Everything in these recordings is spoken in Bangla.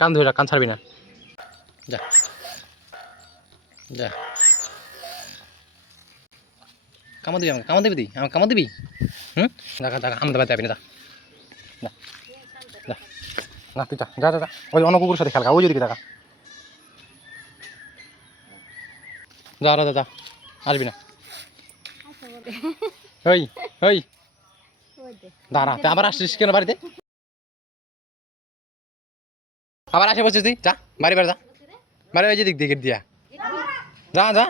কান ধরে রাখ, কান ছাড়বি না। যা যা, কামড় দিবি আমাকে, কামড় দিবি তুই আমাকে, কামড় দিবি? দেখা দেখা আমাদের বাড়িতে যাবি না, যা যা না, তুই যা যা যা, ওই অন্য কুকুরের সাথে খেলকা, ওই যদি দেখা, যা যা যা, আসবি না। ওই ওই দাঁড়া, তুই আবার আসছিস কেন বাড়িতে? আবার আসে বলছিস তুই, যা বাড়ি বাড়ি যা, বাড়ি ওই যে দিক দিকে দিয়া যা যা।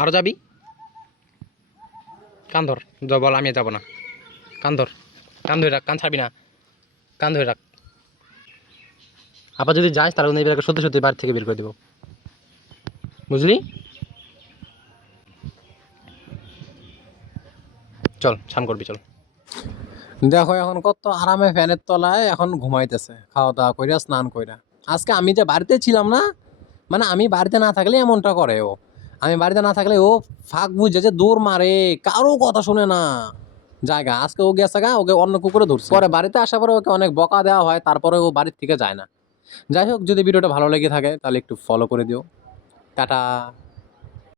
আরো যাবি? কান ধর, বল আমি যাবো না। কান ধর, কান ধরে রাখ, কান ছাড়বি না, কান ধরে রাখ। আবার যদি যাস তাহলে কিন্তু এবারে সত্যি সত্যি বাড়ি থেকে বের করে দেবো, বুঝলি? চল স্নান করবি, চল। দেখো এখন কত আরামে ফ্যানের তলায় এখন ঘুমাইতেছে, খাওয়া দাওয়া কইরা স্নান কইরা। আজকে আমি যে বাড়িতে ছিলাম না, মানে আমি বাড়িতে না থাকলে এমনটা করে ও। আমি বাড়িতে না থাকলে ও ফাঁক বুঝে যে দৌড় মারে, কারো কথা শুনে না জায়গা। আজকে ও গেছে গা, ওকে অন্য কুকুরে ধরছে। পরে বাড়িতে আসার পরে ওকে অনেক বকা দেওয়া হয়, তারপরে ও বাড়ির থেকে যায় না। যাই হোক, যদি ভিডিওটা ভালো লেগে থাকে তাহলে একটু ফলো করে দিও। টাটা।